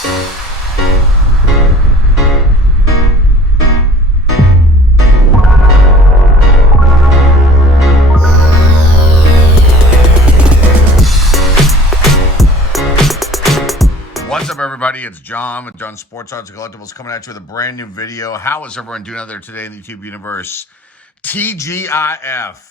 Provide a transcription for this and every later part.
What's up, everybody? It's John with John Sports Arts and Collectibles coming at you with a brand new video. How is everyone doing out there today in the YouTube universe? TGIF.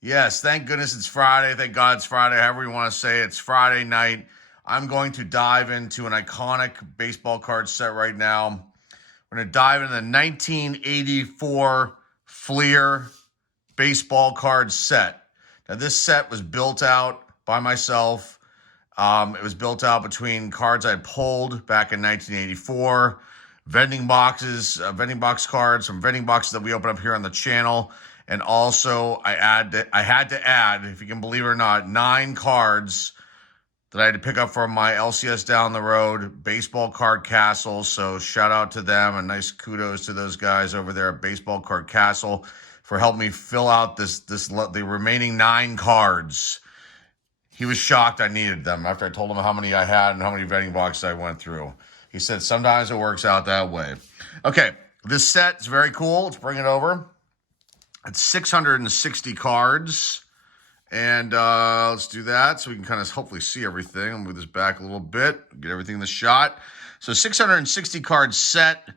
Yes, thank goodness it's Friday. Thank God it's Friday. However you want to say it. It's Friday night. I'm going to dive into an iconic baseball card set right now. We're going to dive into the 1984 Fleer baseball card set. Now, this set was built out by myself. It was built out between cards I had pulled back in 1984, vending boxes, vending box cards from vending boxes that we open up here on the channel. And also I had to add, if you can believe it or not, 9 cards that I had to pick up from my LCS down the road, Baseball Card Castle. So shout out to them and nice kudos to those guys over there at Baseball Card Castle for helping me fill out the remaining 9 cards. He was shocked I needed them after I told him how many I had and how many vending boxes I went through. He said sometimes it works out that way. Okay, this set is very cool. Let's bring it over. It's 660 cards. And let's do that so we can kind of hopefully see everything. I'll move this back a little bit, get everything in the shot. So 660 card set.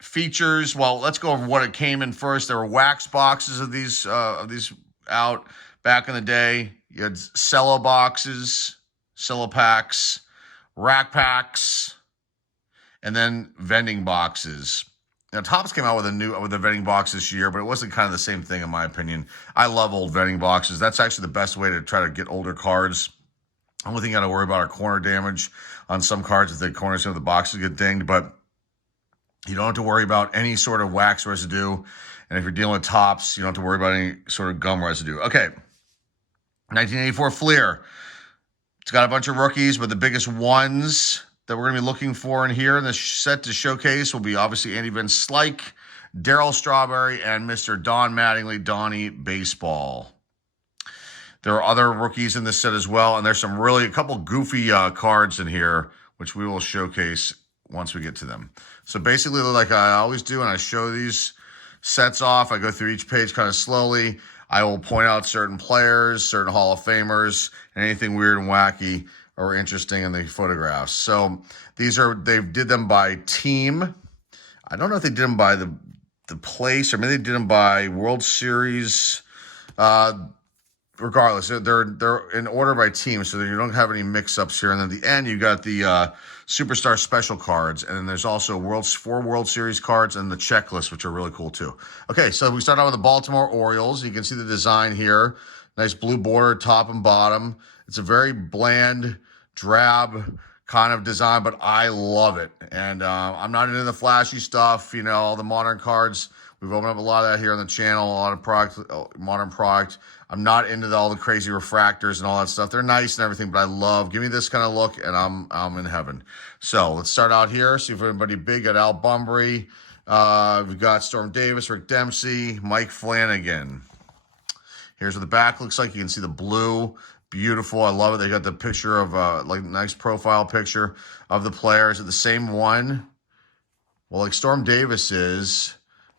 Features, well, let's go over what it came in first. There were wax boxes of these out. Back in the day, you had cello boxes, cello packs, rack packs, and then vending boxes. Now, Topps came out with a vending box this year, but it wasn't kind of the same thing in my opinion. I love old vending boxes. That's actually the best way to try to get older cards. The only thing you got to worry about are corner damage on some cards if the corners of the boxes get dinged, but you don't have to worry about any sort of wax residue. And if you're dealing with Topps, you don't have to worry about any sort of gum residue. Okay. 1984 Fleer. It's got a bunch of rookies, but the biggest ones that we're going to be looking for in here in this set to showcase will be obviously Andy Van Slyke, Darryl Strawberry, and Mr. Don Mattingly, Donnie Baseball. There are other rookies in this set as well, and there's a couple goofy cards in here, which we will showcase once we get to them. So basically, like I always do, and I show these sets off, I go through each page kind of slowly. I will point out certain players, certain Hall of Famers, and anything weird and wacky or interesting in the photographs. So they did them by team. I don't know if they did them by the place, or maybe they did them by World Series. Regardless, they're in order by team, so that you don't have any mix-ups here. And then at the end, you got the Superstar Special cards, and then there's also 4 World Series cards and the checklist, which are really cool too. Okay, so we start out with the Baltimore Orioles. You can see the design here. Nice blue border, top and bottom. It's a very bland, drab kind of design, but I love it. And I'm not into the flashy stuff, all the modern cards. We've opened up a lot of that here on the channel, a lot of modern product. I'm not into all the crazy refractors and all that stuff. They're nice and everything, but give me this kind of look, and I'm in heaven. So let's start out here. See if anybody big. Got Al Bunbury. We've got Storm Davis, Rick Dempsey, Mike Flanagan. Here's what the back looks like. You can see the blue. Beautiful. I love it. They got the picture of nice profile picture of the player. Is it the same one? Well, like Storm Davis is.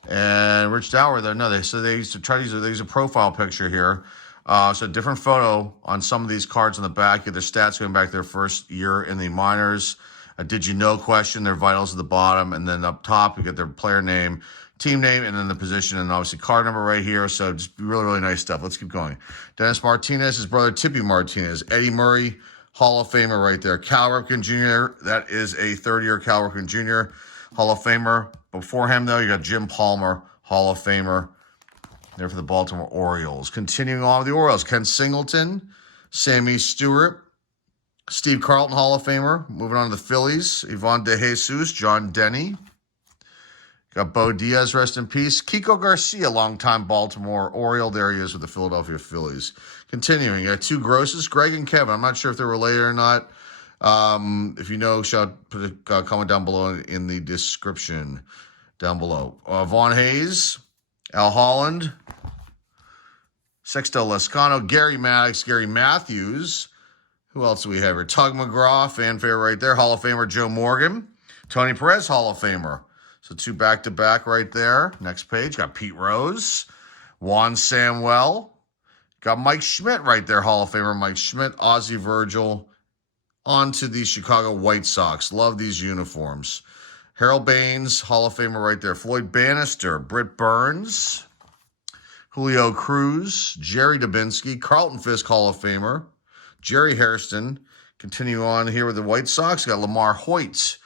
And Rich Dower there. No, they used to try to use a profile picture here. So a different photo on some of these cards on the back. You get their stats going back their first year in the minors. A did you know question, their vitals at the bottom. And then up top, you get their player name, team name, and then the position, and obviously card number right here. So just really, really nice stuff. Let's keep going. Dennis Martinez, his brother Tippy Martinez. Eddie Murray, Hall of Famer right there. Cal Ripken Jr., that is a third-year Cal Ripken Jr. Hall of Famer. Before him, though, you got Jim Palmer, Hall of Famer, there for the Baltimore Orioles. Continuing on with the Orioles, Ken Singleton, Sammy Stewart, Steve Carlton, Hall of Famer. Moving on to the Phillies, Ivan DeJesus, John Denny. Got Bo Diaz, rest in peace. Kiko Garcia, longtime Baltimore Oriole. There he is with the Philadelphia Phillies. Continuing, you got 2 Grosses, Greg and Kevin. I'm not sure if they're related or not. If you know, put a comment down below in the description down below. Vaughn Hayes, Al Holland, Sexto Lescano, Gary Maddox, Gary Matthews, Who else do we have here? Tug McGraw, fanfare right there. Hall of Famer Joe Morgan. Tony Perez, Hall of Famer. So 2 back-to-back right there. Next page, got Pete Rose. Juan Samuel. Got Mike Schmidt right there, Hall of Famer Mike Schmidt. Ozzie Virgil. On to the Chicago White Sox. Love these uniforms. Harold Baines, Hall of Famer right there. Floyd Bannister. Britt Burns. Julio Cruz. Jerry Dubinsky. Carlton Fisk, Hall of Famer. Jerry Hairston. Continue on here with the White Sox. Got Lamar Hoyt.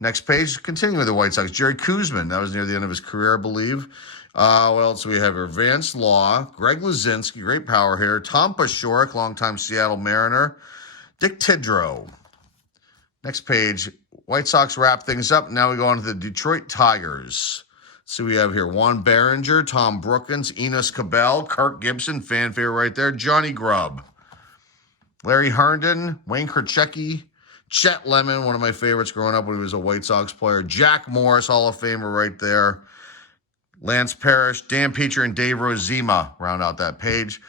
Next page, continue with the White Sox. Jerry Kuzman. That was near the end of his career, I believe. What else do we have here? Vance Law. Greg Luzinski, great power here. Tom Paciorek, longtime Seattle Mariner. Dick Tidrow. Next page, White Sox wrap things up. Now we go on to the Detroit Tigers. So we have here Juan Berenger, Tom Brookins, Enos Cabell, Kirk Gibson, fanfare right there. Johnny Grubb. Larry Herndon, Wayne Krzyzewski, Chet Lemon, one of my favorites growing up when he was a White Sox player. Jack Morris, Hall of Famer right there. Lance Parrish, Dan Petrie, and Dave Rozema round out that page.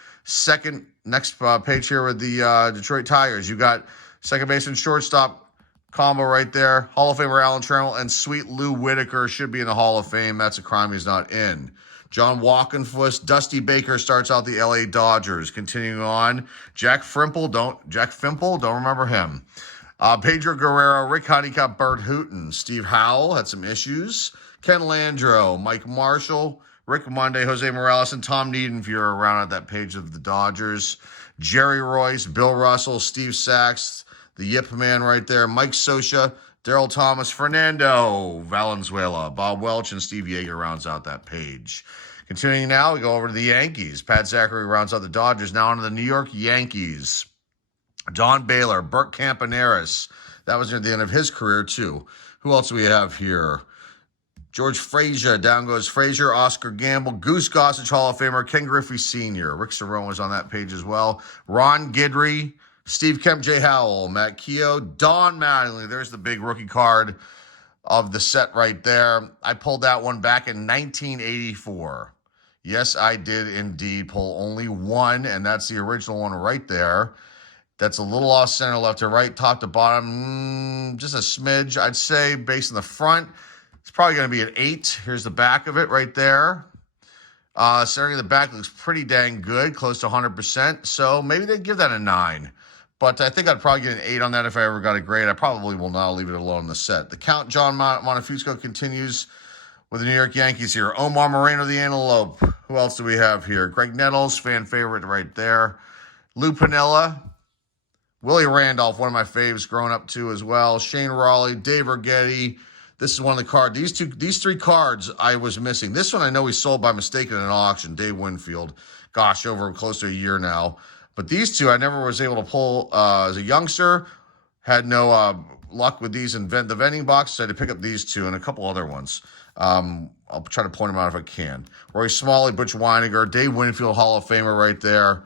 Next page here with the Detroit Tigers. You got second baseman, shortstop combo right there. Hall of Famer Alan Trammell and Sweet Lou Whitaker should be in the Hall of Fame. That's a crime he's not in. John Walkenfuss, Dusty Baker starts out the LA Dodgers. Continuing on, Jack Fimple, don't remember him. Pedro Guerrero, Rick Honeycutt, Bert Hooton. Steve Howell had some issues. Ken Landreau, Mike Marshall, Rick Monday, Jose Morales, and Tom Niedenfuhr around at that page of the Dodgers. Jerry Royce, Bill Russell, Steve Sachs, the Yip Man right there. Mike Scioscia, Daryl Thomas, Fernando Valenzuela, Bob Welch, and Steve Yeager rounds out that page. Continuing now, we go over to the Yankees. Pat Zachary rounds out the Dodgers. Now on to the New York Yankees. Don Baylor, Bert Campaneris. That was near the end of his career, too. Who else do we have here? George Frazier, down goes Frazier, Oscar Gamble, Goose Gossage, Hall of Famer, Ken Griffey Sr. Rick Cerrone was on that page as well. Ron Guidry, Steve Kemp, Jay Howell, Matt Keogh, Don Mattingly. There's the big rookie card of the set right there. I pulled that one back in 1984. Yes, I did indeed pull only one, and that's the original one right there. That's a little off center, left to right, top to bottom, just a smidge. I'd say based on the front, it's probably going to be an 8. Here's the back of it right there. Centering of the back looks pretty dang good, close to 100%. So maybe they'd give that a 9. But I think I'd probably get an 8 on that if I ever got a grade. I probably will not leave it alone in the set. The Count John Montefusco continues with the New York Yankees here. Omar Moreno, the Antelope. Who else do we have here? Greg Nettles, fan favorite right there. Lou Piniella. Willie Randolph, one of my faves growing up too as well. Shane Raleigh, Dave Righetti. This is one of the cards. These 3 cards I was missing. This one I know he sold by mistake in an auction. Dave Winfield. Gosh, over close to a year now. But these 2 I never was able to pull as a youngster. Had no luck with these in the vending box. So I had to pick up these 2 and a couple other ones. I'll try to point them out if I can. Roy Smalley, Butch Weiniger, Dave Winfield, Hall of Famer right there.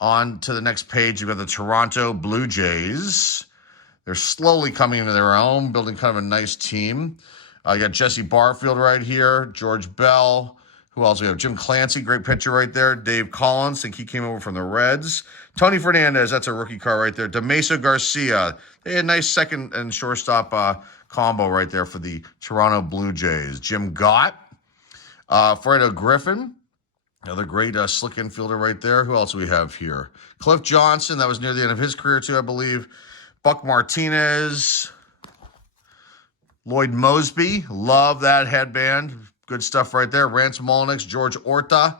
On to the next page, you've got the Toronto Blue Jays. They're slowly coming into their own, building kind of a nice team. You got Jesse Barfield right here, George Bell. Who else? We have Jim Clancy, great pitcher right there. Dave Collins, I think he came over from the Reds. Tony Fernandez, that's a rookie card right there. DeMesa Garcia. They had a nice second and shortstop combo right there for the Toronto Blue Jays. Jim Gott, Fredo Griffin. Another great slick infielder right there. Who else do we have here? Cliff Johnson. That was near the end of his career, too, I believe. Buck Martinez. Lloyd Mosby. Love that headband. Good stuff right there. Rance Mulliniks. George Orta.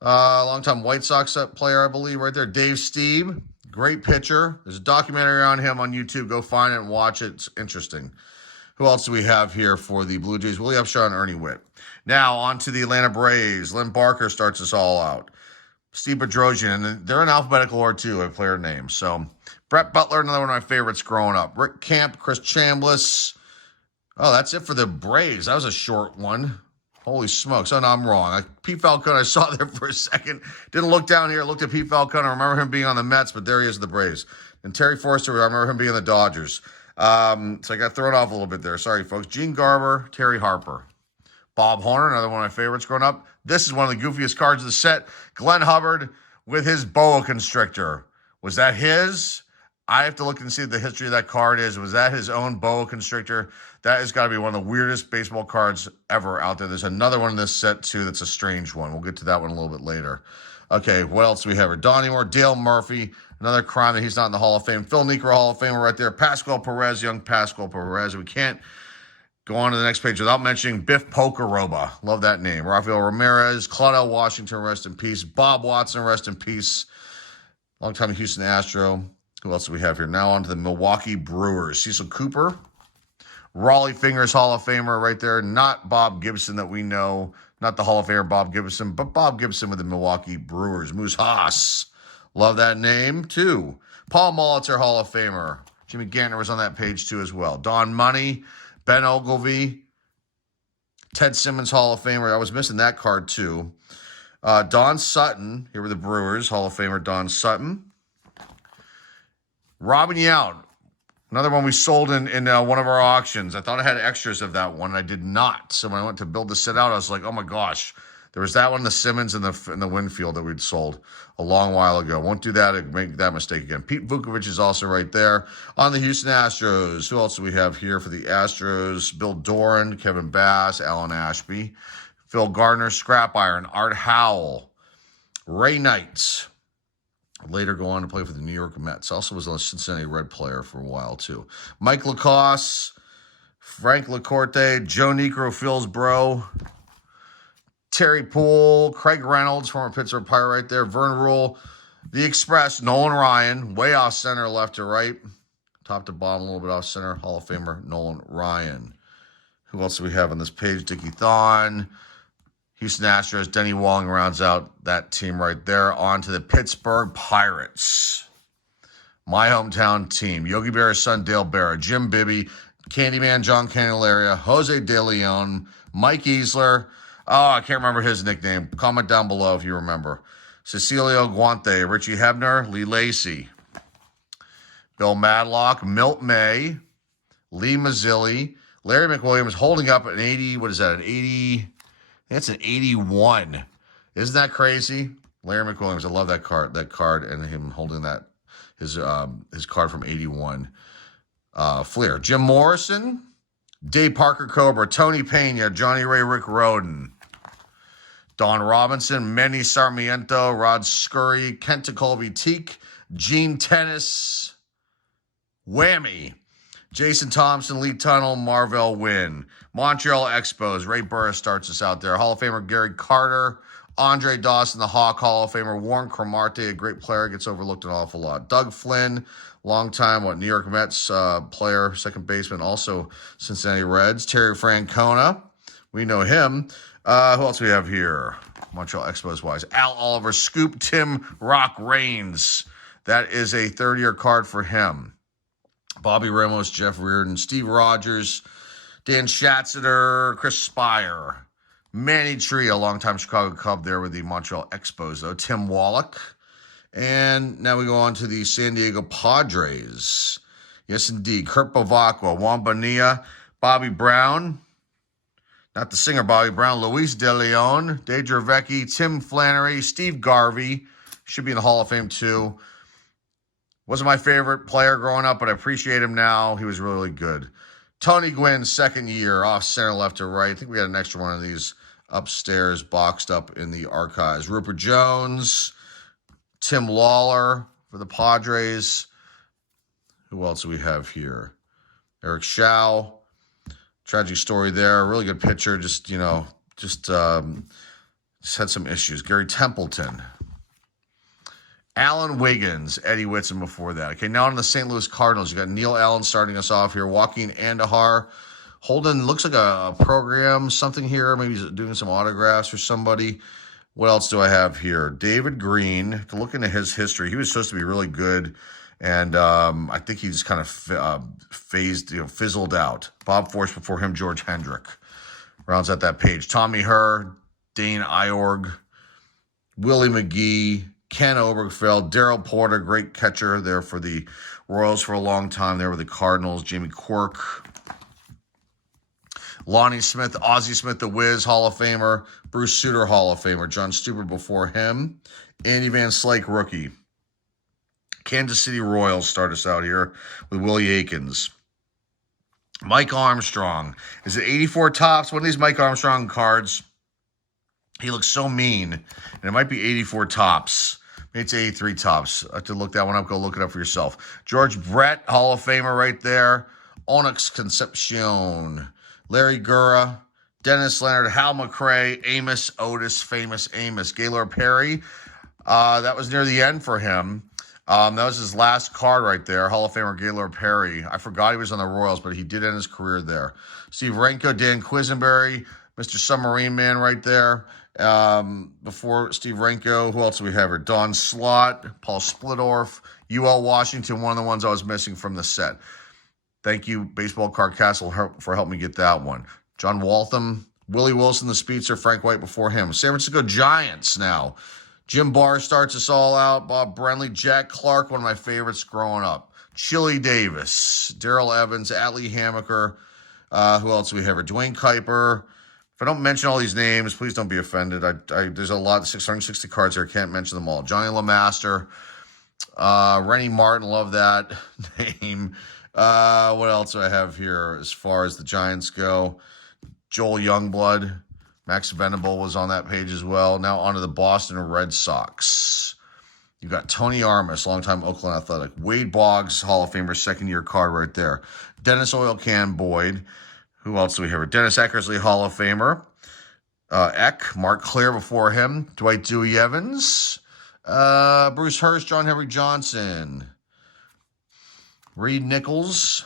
Longtime White Sox player, I believe, right there. Dave Stieb. Great pitcher. There's a documentary on him on YouTube. Go find it and watch it. It's interesting. Who else do we have here for the Blue Jays? Willie Upshaw and Ernie Whitt. Now, on to the Atlanta Braves. Lynn Barker starts us all out. Steve Bedrosian, and they're in alphabetical order, too, of player names. So, Brett Butler, another one of my favorites growing up. Rick Camp, Chris Chambliss. Oh, that's it for the Braves. That was a short one. Holy smokes. Oh, no, I'm wrong. Pete Falcone, I saw there for a second. Didn't look down here. Looked at Pete Falcone. I remember him being on the Mets, but there he is with the Braves. And Terry Forster, I remember him being on the Dodgers. So I got thrown off a little bit there. Sorry, folks. Gene Garber, Terry Harper. Bob Horner, another one of my favorites growing up. This is one of the goofiest cards of the set. Glenn Hubbard with his boa constrictor. Was that his? I have to look and see what the history of that card is. Was that his own boa constrictor? That has got to be one of the weirdest baseball cards ever out there. There's another one in this set, too, that's a strange one. We'll get to that one a little bit later. Okay, what else do we have here? Donnie Moore, Dale Murphy, another crime that he's not in the Hall of Fame. Phil Niekro, Hall of Famer right there. Pascual Perez, young Pascual Perez. We can't go on to the next page without mentioning Biff Pokeroba. Love that name. Rafael Ramirez, Claudel Washington, rest in peace. Bob Watson, rest in peace. Longtime Houston Astro. Who else do we have here? Now on to the Milwaukee Brewers. Cecil Cooper. Raleigh Fingers, Hall of Famer right there. Not Bob Gibson that we know. Not the Hall of Famer Bob Gibson, but Bob Gibson with the Milwaukee Brewers. Moose Haas. Love that name, too. Paul Molitor, Hall of Famer. Jimmy Gantner was on that page, too, as well. Don Money. Ben Ogilvy. Ted Simmons, Hall of Famer. I was missing that card, too. Don Sutton. Here were the Brewers. Hall of Famer Don Sutton. Robin Yount, another one we sold in one of our auctions. I thought I had extras of that one. I did not. So when I went to build the set out, I was like, oh my gosh. There was that one, the Simmons and the Winfield that we'd sold a long while ago. Won't do that and make that mistake again. Pete Vukovich is also right there. On the Houston Astros, who else do we have here for the Astros? Bill Doran, Kevin Bass, Alan Ashby, Phil Gardner, Scrap Iron, Art Howell, Ray Knight. Later go on to play for the New York Mets. Also was a Cincinnati Red player for a while, too. Mike Lacoste, Frank Lacorte, Joe Niekro, Phil's bro, Terry Poole, Craig Reynolds, former Pittsburgh Pirate right there, Vern Rule, The Express, Nolan Ryan, way off center, left to right, top to bottom, a little bit off center, Hall of Famer Nolan Ryan. Who else do we have on this page? Dickie Thon, Houston Astros, Denny Walling rounds out that team right there. On to the Pittsburgh Pirates. My hometown team. Yogi Berra's son, Dale Berra. Jim Bibby. Candyman, John Candelaria. Jose De Leon. Mike Easler. Oh, I can't remember his nickname. Comment down below if you remember. Cecilio Guante. Richie Hebner. Lee Lacy. Bill Madlock. Milt May. Lee Mazzilli. Larry McWilliams holding up an 80. What is that? An 80... That's an 81. Isn't that crazy? Larry McWilliams, I love that card, and him holding that, his card from 81. Fleer. Jim Morrison, Dave Parker Cobra, Tony Pena, Johnny Ray, Rick Roden, Don Robinson, Manny Sarmiento, Rod Scurry, Kent Colby Teak, Gene Tennis, Whammy, Jason Thompson, Lee Tunnel, Marvell Wynn. Montreal Expos, Ray Burris starts us out there. Hall of Famer Gary Carter, Andre Dawson, the Hawk Hall of Famer, Warren Cromartie, a great player, gets overlooked an awful lot. Doug Flynn, longtime New York Mets player, second baseman, also Cincinnati Reds. Terry Francona, we know him. Who else do we have here? Montreal Expos wise. Al Oliver, Scoop Tim Rock Reigns. That is a third-year card for him. Bobby Ramos, Jeff Reardon, Steve Rogers, Dan Schatzeder, Chris Spire, Manny Tree, a longtime Chicago Cub there with the Montreal Expos, though, Tim Wallach. And now we go on to the San Diego Padres. Yes, indeed. Kurt Bavacqua, Juan Bonilla, Bobby Brown, not the singer Bobby Brown, Luis De Leon, Deidre Vecchi, Tim Flannery, Steve Garvey, should be in the Hall of Fame too. Wasn't my favorite player growing up, but I appreciate him now. He was really good. Tony Gwynn, second year, off center, left to right. I think we got an extra one of these upstairs, boxed up in the archives. Rupert Jones, Tim Lawler for the Padres. Who else do we have here? Eric Shao. Tragic story there. Really good pitcher. Just had some issues. Gary Templeton. Alan Wiggins, Eddie Whitson before that. Okay, now on the St. Louis Cardinals, you got Neil Allen starting us off here. Joaquin Andahar. Holden looks like a program, something here. Maybe he's doing some autographs for somebody. What else do I have here? David Green. To look into his history, he was supposed to be really good, and I think he's kind of fizzled out. Bob Force before him, George Hendrick. Rounds out that page. Tommy Herr, Dane Iorg, Willie McGee, Ken Obergefell, Darrell Porter, great catcher there for the Royals for a long time there with the Cardinals. Jamie Quirk, Lonnie Smith, Ozzie Smith, the Wiz, Hall of Famer. Bruce Sutter, Hall of Famer. John Stewart before him. Andy Van Slyke, rookie. Kansas City Royals start us out here with Willie Aikens. Mike Armstrong. Is it 84 tops? One of these Mike Armstrong cards, he looks so mean. And it might be 84 tops. Maybe it's 83 tops. I have to look that one up. Go look it up for yourself. George Brett, Hall of Famer right there. Onyx Concepcion. Larry Gura. Dennis Leonard. Hal McRae. Amos Otis. Famous Amos. Gaylord Perry. That was near the end for him. That was his last card right there. Hall of Famer Gaylord Perry. I forgot he was on the Royals, but he did end his career there. Steve Renko, Dan Quisenberry, Mr. Submarine Man right there. Before Steve Renko, who else do we have here? Don Slott, Paul Splittorff, UL Washington, one of the ones I was missing from the set. Thank you, Baseball Card Castle, for helping me get that one. John Waltham, Willie Wilson, the Speedster, Frank White before him. San Francisco Giants now. Jim Barr starts us all out. Bob Brenly, Jack Clark, one of my favorites growing up. Chili Davis, Darrell Evans, Atlee Hammaker. Who else do we have here? Dwayne Kuiper. If I don't mention all these names, please don't be offended. There's a lot, 660 cards here. I can't mention them all. Johnny LeMaster. Rennie Martin, love that name. What else do I have here as far as the Giants go? Joel Youngblood. Max Venable was on that page as well. Now on to the Boston Red Sox. You've got Tony Armas, longtime Oakland Athletic. Wade Boggs, Hall of Famer, second-year card right there. Dennis Oil Can Boyd. Who else do we have? Dennis Eckersley, Hall of Famer. Eck, Mark Clear before him. Dwight Dewey Evans. Bruce Hurst, John Henry Johnson. Reed Nichols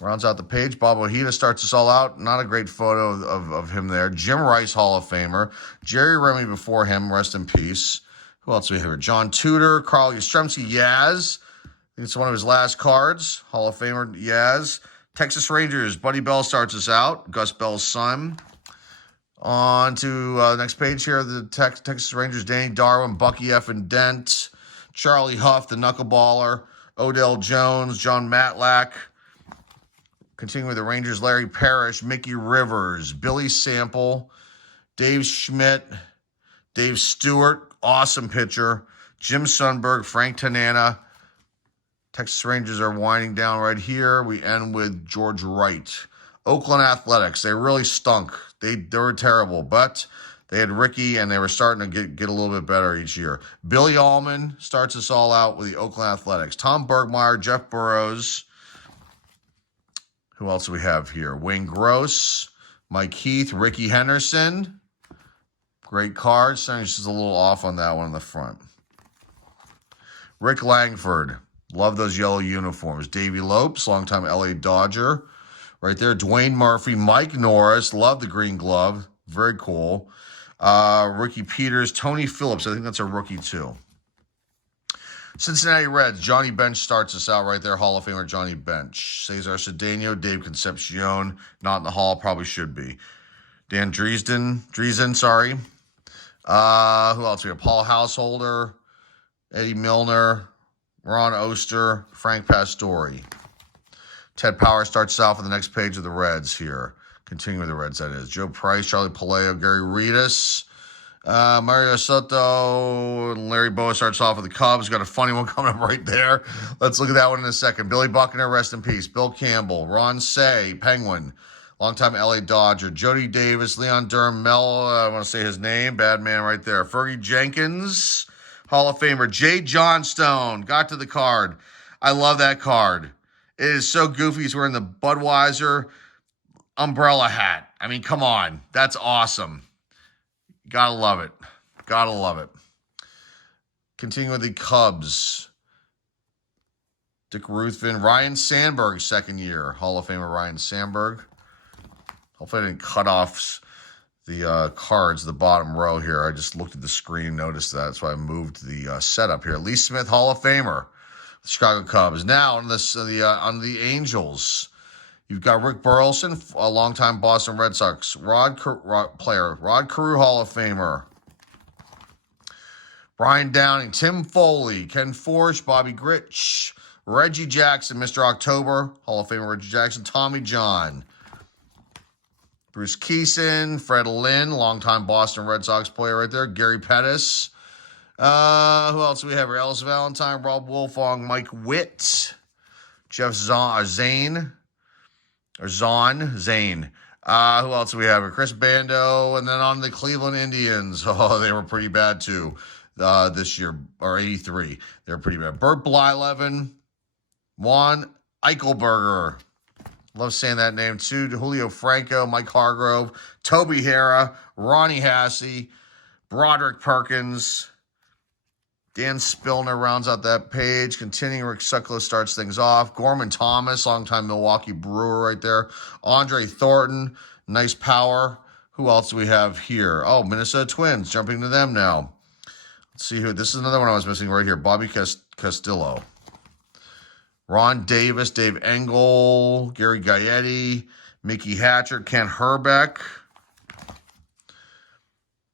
rounds out the page. Bob Ojeda starts us all out. Not a great photo of him there. Jim Rice, Hall of Famer. Jerry Remy before him, rest in peace. Who else do we have here? John Tudor, Carl Yastrzemski, Yaz. I think it's one of his last cards. Hall of Famer, Yaz. Texas Rangers, Buddy Bell starts us out. Gus Bell's son. On to the next page here. The Texas Rangers, Danny Darwin, Bucky F. and Dent. Charlie Huff, the knuckleballer. Odell Jones, John Matlack. Continuing with the Rangers, Larry Parrish, Mickey Rivers, Billy Sample, Dave Schmidt, Dave Stewart, awesome pitcher, Jim Sundberg, Frank Tanana. Texas Rangers are winding down right here. We end with George Wright. Oakland Athletics, they really stunk. They were terrible, but they had Ricky, and they were starting to get a little bit better each year. Billy Allman starts us all out with the Oakland Athletics. Tom Bergmeyer, Jeff Burrows. Who else do we have here? Wayne Gross, Mike Heath, Ricky Henderson. Great card. Just a little off on that one in the front. Rick Langford. Love those yellow uniforms. Davey Lopes, longtime LA Dodger. Right there. Dwayne Murphy, Mike Norris. Love the green glove. Very cool. Ricky Peters, Tony Phillips. I think that's a rookie too. Cincinnati Reds, Johnny Bench starts us out right there. Hall of Famer Johnny Bench. Cesar Cedeno, Dave Concepcion. Not in the Hall, probably should be. Dan Driesen, sorry. Who else we have? Paul Householder, Eddie Milner, Ron Oster, Frank Pastore. Ted Power starts out for the next page of the Reds here. Continuing with the Reds, that is. Joe Price, Charlie Paleo, Gary Reedus. Mario Soto and Larry Bowa starts off with the Cubs. Got a funny one coming up right there. Let's look at that one in a second. Billy Buckner, rest in peace. Bill Campbell, Ron Say, Penguin, longtime LA Dodger. Jody Davis, Leon Durham, Mel, I want to say his name, bad man right there. Fergie Jenkins, Hall of Famer. Jay Johnstone, got to the card. I love that card. It is so goofy. He's wearing the Budweiser umbrella hat. I mean, come on. That's awesome. Gotta love it. Gotta love it. Continuing with the Cubs. Dick Ruthven. Ryan Sandberg, second year. Hall of Famer Ryan Sandberg. Hopefully I didn't cut off the cards, the bottom row here. I just looked at the screen, noticed that. That's why I moved the setup here. Lee Smith, Hall of Famer. The Chicago Cubs. Now on the Angels. You've got Rick Burleson, a longtime Boston Red Sox Rod Carew, Hall of Famer. Brian Downing, Tim Foley, Ken Forsch, Bobby Gritch, Reggie Jackson, Mr. October, Hall of Famer Reggie Jackson, Tommy John. Bruce Keeson, Fred Lynn, longtime Boston Red Sox player right there. Gary Pettis, Who else do we have here? Ellis Valentine, Rob Wolfong, Mike Witt, Jeff Zane. Who else do we have here? Chris Bando, and then on the Cleveland Indians. Oh, they were pretty bad too this year, or 83. They were pretty bad. Bert Blyleven, Juan Eichelberger. Love saying that name too. Julio Franco, Mike Hargrove, Toby Hara, Ronnie Hassey, Broderick Perkins, Dan Spillner rounds out that page. Continuing, Rick Sucklow starts things off. Gorman Thomas, longtime Milwaukee Brewer right there. Andre Thornton, nice power. Who else do we have here? Oh, Minnesota Twins, jumping to them now. Let's see who. This is another one I was missing right here. Bobby Castillo. Ron Davis, Dave Engel, Gary Gaetti, Mickey Hatcher, Ken Herbeck,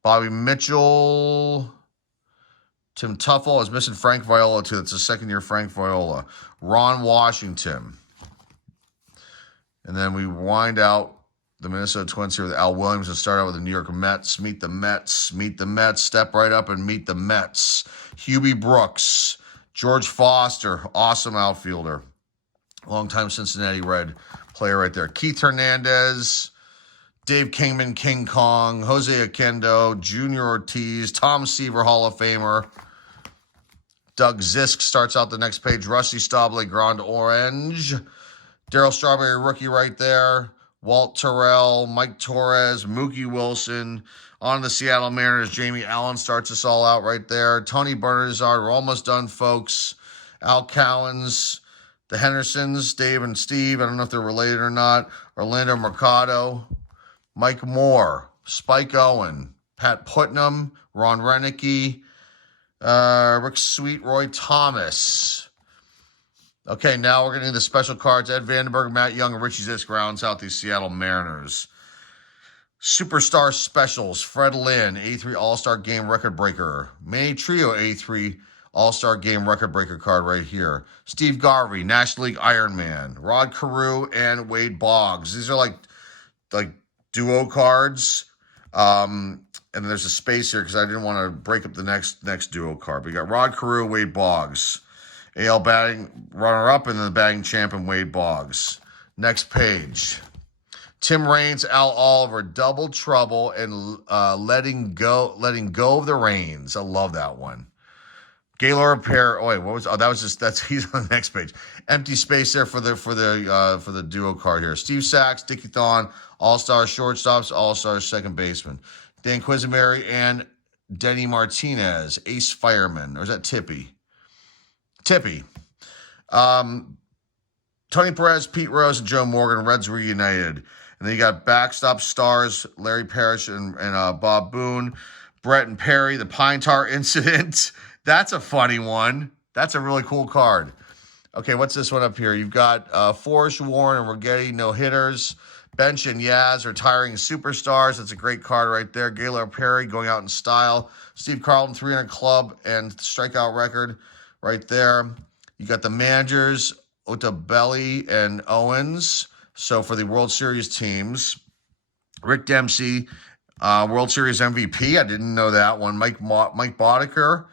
Bobby Mitchell, Tim Tuffle. I was missing Frank Viola, too. That's a second-year Frank Viola. Ron Washington. And then we wind out the Minnesota Twins here with Al Williams and start out with the New York Mets. Meet the Mets. Meet the Mets. Step right up and meet the Mets. Hubie Brooks. George Foster. Awesome outfielder. Longtime Cincinnati Red player right there. Keith Hernandez. Dave Kingman, King Kong. Jose Akendo. Junior Ortiz. Tom Seaver, Hall of Famer. Doug Zisk starts out the next page. Rusty Stable, Grand Orange. Darryl Strawberry, rookie right there. Walt Terrell, Mike Torres, Mookie Wilson. On the Seattle Mariners, Jamie Allen starts us all out right there. Tony Bernazard, we're almost done, folks. Al Cowens, the Hendersons, Dave and Steve. I don't know if they're related or not. Orlando Mercado, Mike Moore, Spike Owen, Pat Putnam, Ron Renicky, Rick Sweet, Roy Thomas. Okay, now we're getting the special cards. Ed Vandenberg, Matt Young, and Richie Zisk rounds out the Seattle Mariners. Superstar Specials, Fred Lynn, 83 All-Star Game Record Breaker. Manny Trio, 83 All-Star Game Record Breaker card right here. Steve Garvey, National League Ironman. Rod Carew and Wade Boggs. These are like duo cards. And there's a space here because I didn't want to break up the next duo card. We got Rod Carew, Wade Boggs. AL batting runner-up and then the batting champion, Wade Boggs. Next page. Tim Raines, Al Oliver, Double Trouble, and letting go of the reins. I love that one. Gaylord Pair. Oh wait, what was? Oh, that was just he's on the next page. Empty space there for the duo card here. Steve Sachs, Dickie Thon, All-Star shortstops, All-Star second baseman. Dan Quisenberry and Denny Martinez, Ace Fireman. Or is that Tippy? Tippy. Tony Perez, Pete Rose, and Joe Morgan, Reds reunited. And then you got backstop stars, Larry Parrish and Bob Boone, Brett and Perry, the Pine Tar Incident. That's a funny one. That's a really cool card. Okay, what's this one up here? You've got Forrest, Warren, and Rigetti, no hitters. Bench and Yaz, retiring superstars. That's a great card right there. Gaylord Perry going out in style. Steve Carlton, 300 club and strikeout record right there. You got the managers, Otabelli and Owens. So for the World Series teams, Rick Dempsey, World Series MVP. I didn't know that one. Mike Boddicker,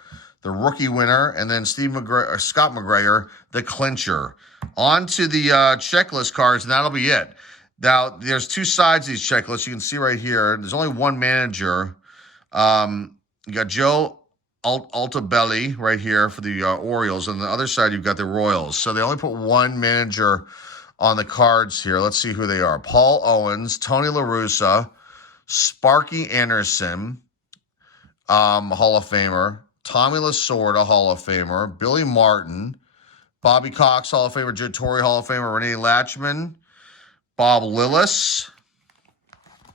the rookie winner, and then Scott McGregor, the clincher. On to the checklist cards, and that'll be it. Now, there's two sides of these checklists. You can see right here. There's only one manager. You got Joe Altabelli right here for the Orioles. On the other side, you've got the Royals. So they only put one manager on the cards here. Let's see who they are. Paul Owens, Tony La Russa, Sparky Anderson, Hall of Famer, Tommy Lasorda, Hall of Famer, Billy Martin, Bobby Cox, Hall of Famer, Joe Torre, Hall of Famer, Renee Latchman, Bob Lillis,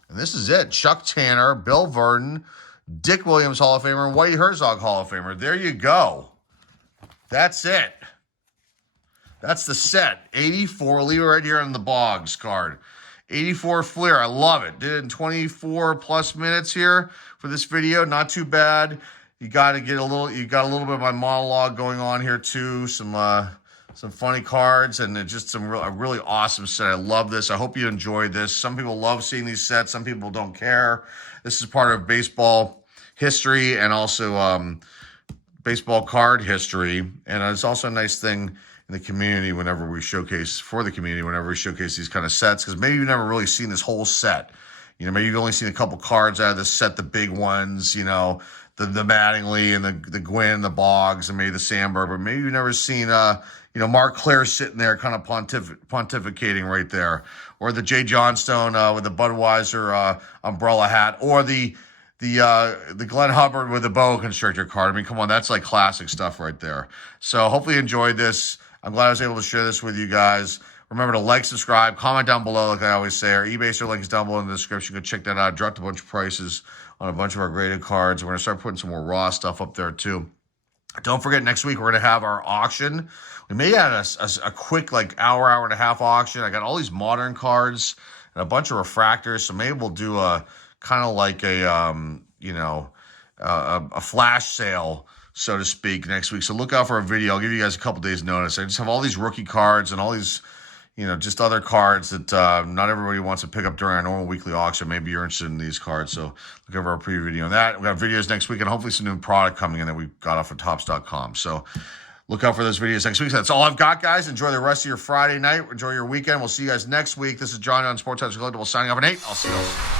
and this is it. Chuck Tanner, Bill Verdon, Dick Williams, Hall of Famer, and Whitey Herzog, Hall of Famer. There you go. That's it. That's the set. 84. Leave it right here on the Boggs card. 84 Fleer. I love it. Did it in 24 plus minutes here for this video. Not too bad. You got a little bit of my monologue going on here too. Some funny cards and just a really awesome set. I love this. I hope you enjoyed this. Some people love seeing these sets. Some people don't care. This is part of baseball history and also baseball card history, and it's also a nice thing in the community whenever we showcase these kind of sets, because maybe you've never really seen this whole set. Maybe you've only seen a couple cards out of this set, the big ones, the Mattingly and the Gwynn, the Boggs, and maybe the Sandberg, but maybe you've never seen Mark Claire sitting there kind of pontificating right there, or the Jay Johnstone with the Budweiser umbrella hat, or the Glenn Hubbard with the boa constrictor card. I mean, come on, that's like classic stuff right there. So hopefully you enjoyed this. I'm glad I was able to share this with you guys. Remember to like, subscribe, comment down below, like I always say. Our eBay store link is down below in the description. Go check that out. I dropped a bunch of prices on a bunch of our graded cards. We're going to start putting some more raw stuff up there too. Don't forget, next week we're going to have our auction. We may add a quick hour and a half auction. I got all these modern cards and a bunch of refractors, so maybe we'll do a kind of like a flash sale, so to speak, next week. So look out for a video. I'll give you guys a couple days notice. I just have all these rookie cards and all these just other cards that not everybody wants to pick up during our normal weekly auction. Maybe you're interested in these cards, so look over our preview video on that. We got videos next week and hopefully some new product coming in that we got off of Topps.com. So look out for those videos next week. So that's all I've got, guys. Enjoy the rest of your Friday night. Enjoy your weekend. We'll see you guys next week. This is John on Sports House Collectible signing off, and Nate, I'll see you all soon.